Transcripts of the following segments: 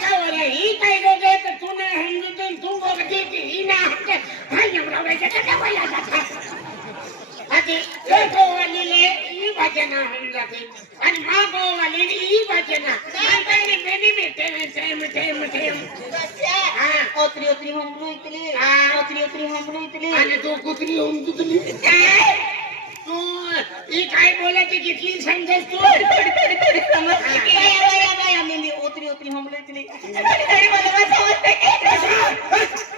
કાવાલા ઈ કઈ તું ના હમજુ એ ગોવાલી લે ઈ વાજે ના હમજાતી અને માં ગોવાલી આ તને મેની મે અને ई काय बोलायची किती समजेस तू मी उतरी उतरी हमले तिने मला समजते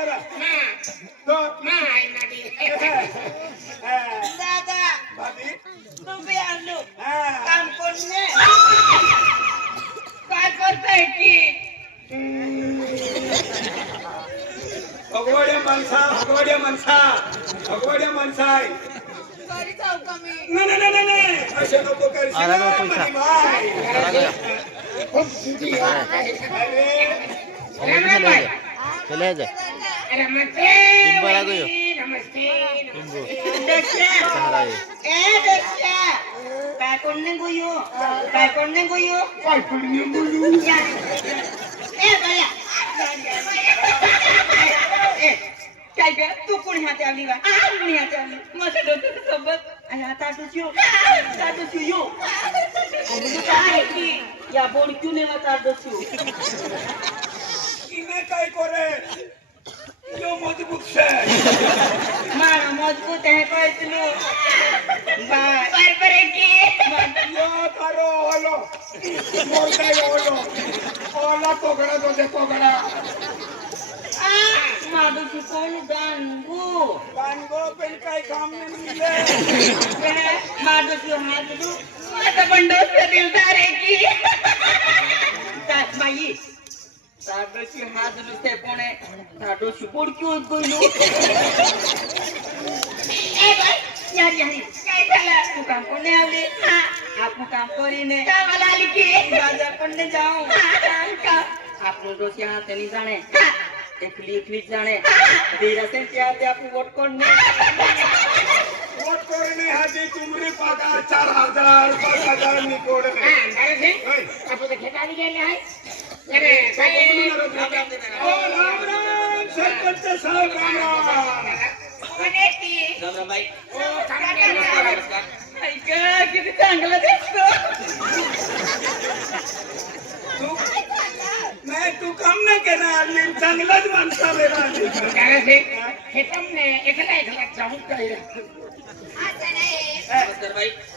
కదా దాదా నువ్వే అన్ను అనుకున్నే కాకపోతే भगवडे चले जाए खूप तुझी अरे राम बाई. चले जा नमस्ते लिंबू आला गयो. नमस्ते लिंबू दस्या चांगला आहे ए दस्या काय कोणने गोयो काय कोणने गोयो काय पुण्य बोलू या. ए बाया ए, काय ग तू कोण हाते आली बा कोणी हाते आली माझ्या डोक्याचं सोबत आणि आता तुझी ताटूची यो काय की या बोल क्यों ने बता दो इने काय करे यो मजबूत से मारा मजबूत है कहतलो बाय बरोबर आहे की यो तारो ओलो मोरता यो ओलो ओला तोगडा तो दे तोगडा माधू की कोण गांगू गांगो पेन काय काम नाही मिले माधू की हात दू माझा बंडोस दिलदार સાગરથી હાથ રસ્તે કોણે ઢાઢો સુપોડ કયો જ ગયો એ ભાઈ યાર યાર કઈ થલા તું કામ કોને આવલે હા. આપનું કામ કરીને કા વાલા લીખી રાજા કોને જાઉં. કામ કા આપનું તો ત્યાં તેની જાણે. એકલી એકલી જાણે. ધીરા સે ત્યાં તે આપનું વોટ કોણ ને વોટ કોને હાજે તુમરે પાકા 4000 5000 નિકોડ ને હા અરે છે આપો તો ખેતા લઈ ગયા ને હાય. हाँ, राम राम सरपंच साहब राम राम किती चांगलं दिसतो नाही तू कम नाही केला मी चांगलाच माणसा वेळा हे कमने एखादा एखादा जाऊन काय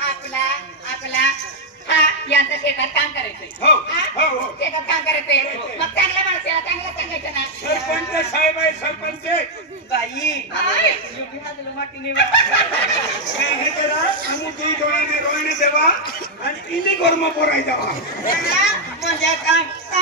आपला आपला। शेतात काम करायचंय. हो हो हो. शेतात काम करायचंय. मग चांगल्या माणसाला चांगलं सांगायचं ना? सरपंच साहेब आहे सरपंच बाई. मातीने हे करा आम्ही ती डोळ्याने डोळ्याने देवा आणि इनी कर्म पोराय जावा म्हणजे काम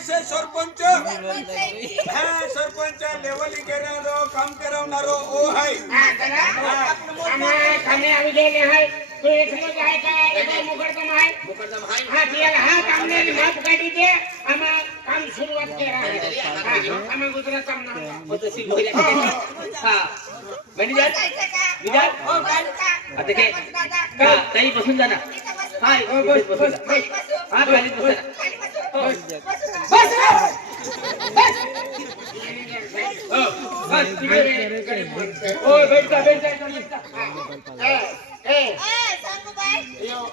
છે સરપંચ હા સરપંચ લેવલી કરનારો કામ કરાવનારો ઓ હાય હા, દાદા. આમાં તમે આવી ગયેલા હાય. તો એકલો જ હાય કા? એમાં મુકરદમ હાય? હા, પેલા હા, કામને એની માપ કાઢી દે. આમાં કામ શરૂઆત કર્યા હાય. હા, અમે ગુજરાતમાં ના ताई बसून जा ना हा बस बस हा खालीच હાય બસ બસ બસ. હા ખાલી બસ બસ બસ. ઓય બેઠા બેઠા બેઠા એ એ સાંગુભાઈ યો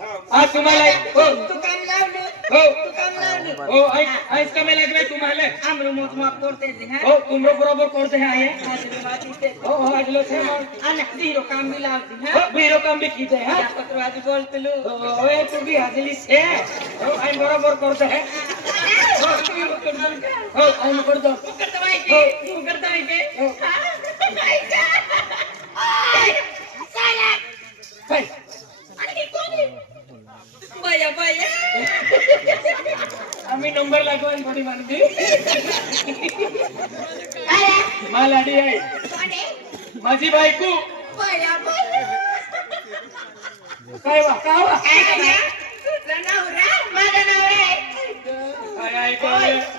हाँ, आज तुम्हाला हो दुकान लावलं हो। दुकान लावलं हो ऐक ऐस का मला लागले तुम्हाला आमरो मोठ माफ़ करते थे हैं? हो तुमरो बराबर करते हैं आए हाँ, हो हो आज लो थे अन हाँ, बीरो काम भी लावती हैं? हो बीरो काम भी कीते हैं? पत्रवाज बोलते लो। हो ए तू भी हाजली से। हो आई बराबर करते हैं। हो। तुम कर दो हो आई कर दो। कर दवाई के कर दवाई के हाँ। భగవంతుడి మంది మా లడి माझी बायको. काय वा काय वा? काय ऐकलं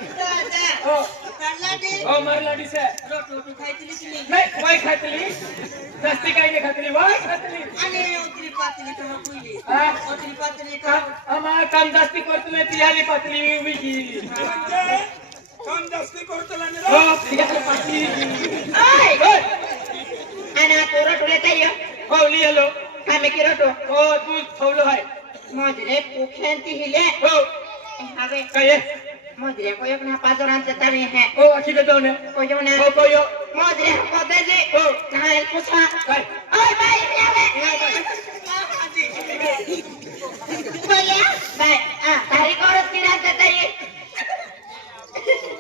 ओ मर लाडी से। रोटी रोटी खाइतली कि नहीं नहीं वही खाइतली सस्ती काई ने खाइतली वही खाइतली अने उतरी पातली तो कोईली हाँ? उतरी पातली तो- का हमारा काम जास्ती करतले तियाली पातली भी की काम जास्ती करतले ने हो तियाली पातली ओए! अने तो रोटले तैयो। होली हेलो। कामे की रोटो। ओ तू फौलो है। मजरे पोखेंती हिले। हो हवे कहे Modre, koyo kena pasor anse tari hai. Oh, achi de done. Koyo na. Oh, koyo. Modre, kote ji. Oh. Na hai pusha. Kar. Oh, bhai, ya bhai. Ya bhai. Koyo. Bhai, ah, tari koros kira anse tari.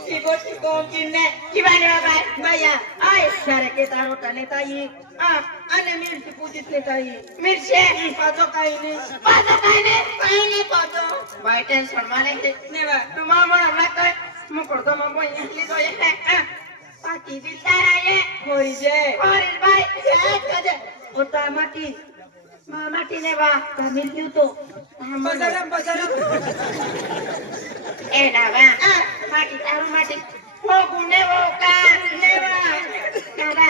Ki bot ki kom kinne. Ki bani bhai. Bhai ya. Ai, sare ke taro tane tai. Ah, ane mi मिरची पूजितले ताई मिरचे पाजो काही नाही पाजा काय ने काय ने पाजो bye tension माने ने बा तू मामा ना काय मुकड तो मामा इथली तो ये पाटी दिलदार आहे होई जे और बाय कजे होता माटी मामा टिने बा आम्ही लिवतो बजारा बजारा ए ना बा माटी तारू माटी हो गुणे हो का ने बा दादा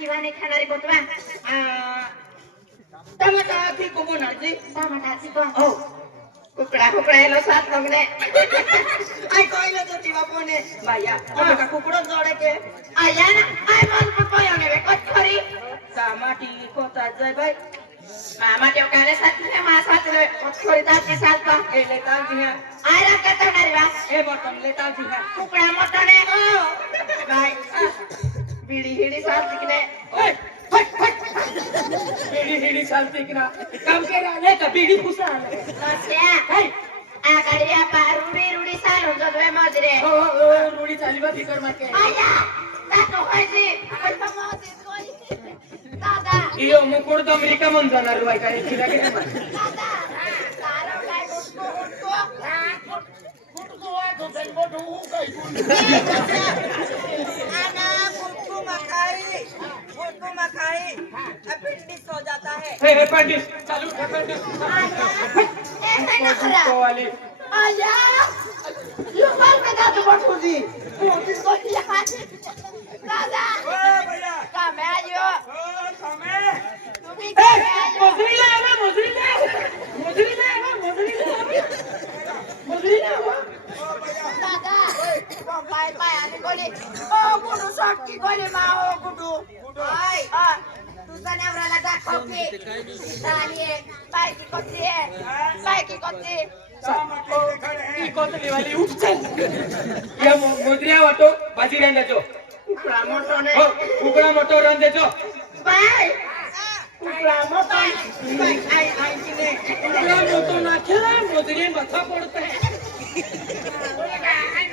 किवाने खाणारी बोटवा टमाटा टमाटाची कोकोनाची टमाटाची हो कुकडा कुकडायला सात लग्ने ऐकलं तो ती बापूने बाया आमका कुकडो जोडे के आया ना आय मन पकोया ने कट खरी सामाटी कोता जाय बाय मामा त्यो काले साथ ने मा साथ रे कट खरी दाती साथ पा ए लेता जिया आय रा कता नारी बा ए बटम लेता जिया कुकडा मटने ओ बाय बीडी हिडी साथ दिखने ओए बेडी हेडी चालते की ना काम केलं आलंय का? बेडी पुसा आलंय. काय? हो, हो, हो, हो रुढी चाली बा दादा. होयची आपण समावते कोणी दादा. इयो मुकुड अपेंडिक्स हो जाता है हे अपेंडिक्स चालू अपेंडिक्स ऐसे ना करा वाले आया यू पर पे दांत बटू जी किसको यहाँ राजा ओ भैया कमे आयो ओ कमे तुम ही मजरी ले आवा मजरी ले मजरी ले आवा मजरी ले आवा मजरी ले आवा ભાઈ ભાઈ આને કોડી ઓ ગુડુ સટકી કોડી માં ઓ ગુડુ ભાઈ હા તું સને આવરા લગા ખોકી તાની ભાઈ કી કોતી હે ભાઈ કી કોતી ઈ કોતલી વાલી ઉપચલ યે મોદરિયા વાટો બાજી રહે જો ઉપડા મોટો ને ઉપડા મોટો રન દેજો ભાઈ ઉપડા ખેલા મોદરિયા માથા પડતા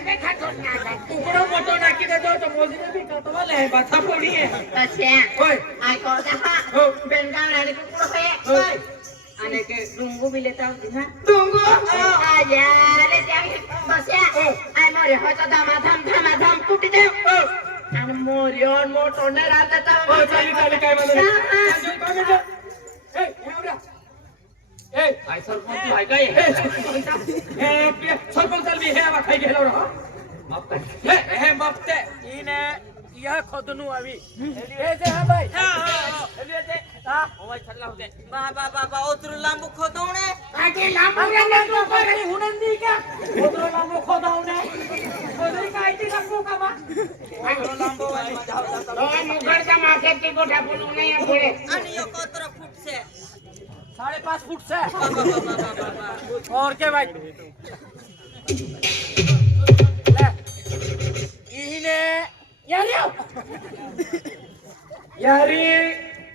ટુકડો મોટો નાખી દેજો તો મોજરી બી કટવા લે માથા પડીએ અચ્છા ઓય તો ધામા ધામ ધામા મોર્યો મોટો ને એ આવડા. એ ભાઈ સરપંચ ભાઈ કઈ એ સરપંચ ચાલવી હે આવા ખાઈ ગયેલો રહો હે. હે મફતે ઈને યા ખોદનું આવી. એ જે હા ભાઈ. હા હા એ જે હા. ઓય છલ્લા હોતે બા બા બા બા ઓતરું લાંબુ ખોદવણે. આગે લાંબુ લાંબુ ખોદવણે. હુનંદી કે? ઓતરું લાંબુ ખોદવણે. ખોદરી કાઈતી લાંબુ કામા ઓતરું લાંબુ વાળી. મજા આવતા તો મુગડ કા માથે કી ગોઠા બોલું નહીં પડે અને યો કોતરો ફૂટશે. साढ़े पाँच फुट से। और के भाई? इने यारी यारी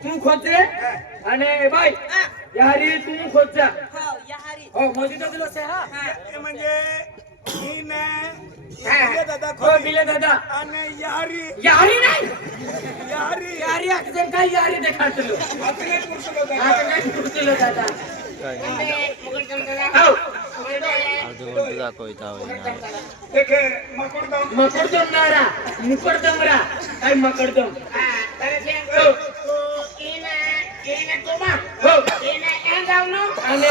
તું ખોચે અને ભાઈ યારી તું ખોચા હા યારી ઓ મોજી તો દિલો છે હા એ म्हणजे ઈને हा. दादा हो खोली. बिले दादा. आणि यारी. यारी नाही. यारी. यारी असं काय यारी देखात आता नाही करू शकत दादा. आता काय पुढतील दादा हो. अर्धवट दाखवित आहोत देखे मकुड दाम मकड दमणारा मुकड दमरा काय मकड दम हो. हो. आणि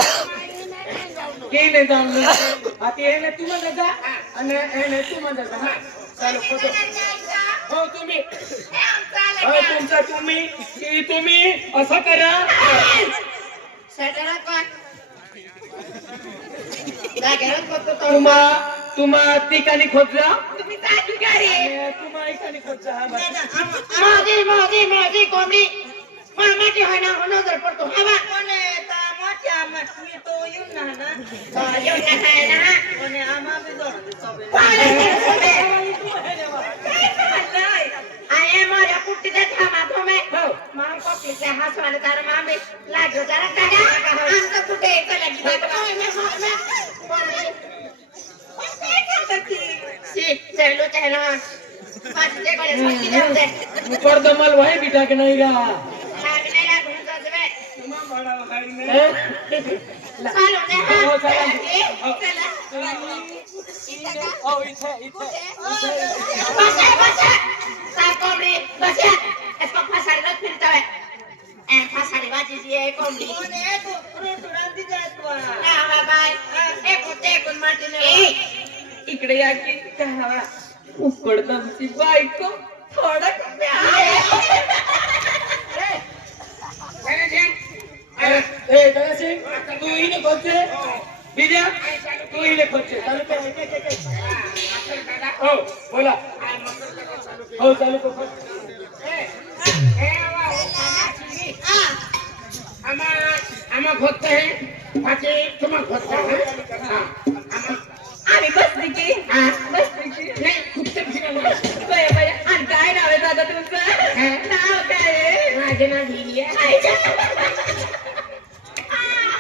येणे दमलं आता येणे तुम्हाला दादा અને એને તું મને દા હા ચાલો ફોટો हो तुम्ही हो तुमचा तुम्ही की तुम्ही असं करा सटरा कोण जागेवर फक्त तो तुम्हा तुम्हा ठिकाणी खोदला तुम्ही काय भिकारी आणि तुम्हा ठिकाणी खोदला हा बस. मोदी मोदी मोदी कोंबडी मामाची होना होनो जर पडतो हवा kiamat nito yun na na. So, yun na kaya na ha. O ni ama bidon. Pala ka sabi. আরে মরে কুটিতে থামা তুমি মা পপিতে হাসমানে তার মামে লাগো যারা কাগা আম তো কুটে তো লাগি বাবা মে মে মরে করতে কি সি চলো চলো পাঁচ দে করে সকি দে মুকর দমল ভাই বিটা के नहीं गा para la Jaime. ¿Eh? La... Para la Jaime. ¿Eh? Para la Jaime. Para la Jaime. Oh, y te, y te. Pasa, pasa. Está con mi. Pasa. Es para pasar la espíritu. Es para salir a decir con mi. Con eso. Pero tú no has dicho eso. No, papá. Es ¡ ए दयासिंग तू इने खोलते विद्या तू इने खोलते हो बोला हो. चालू कर আমার আমার ঘরতে হ্যাঁ আছে তোমার ঘরতে হ্যাঁ আমি बसली की बसली की नाही खूप फिरायला आणि काय नाव आहे दादा तुमचं नाव काय माझे नाव लिहिली आहे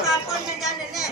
快放在家里奶。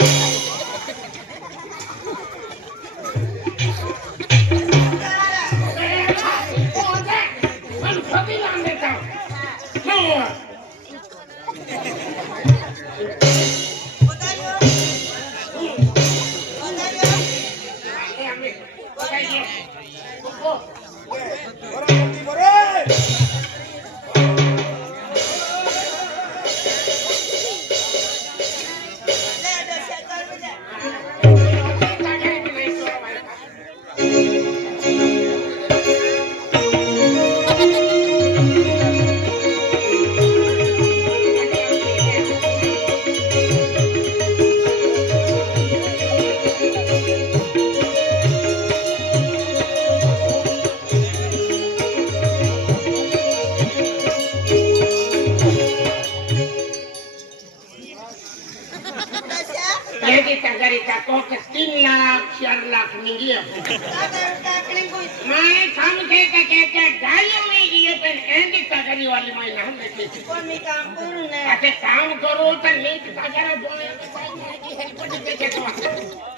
मैं थम के कहते डालो मेरी ये पर कहते तगरी वाली महिला हम बैठे कौन मैं काम करू ने अते काम करो तो नहीं तगरा बोले तो भाई मेरी हेल्प कर दे के तो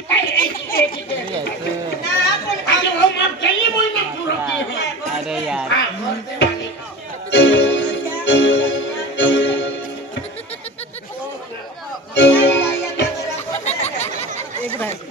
कई ऐसी ऐसी ना अपन अरे वो मैं चली बोल मैं पूरा अरे यार हाँ बोल दे वाली एक बार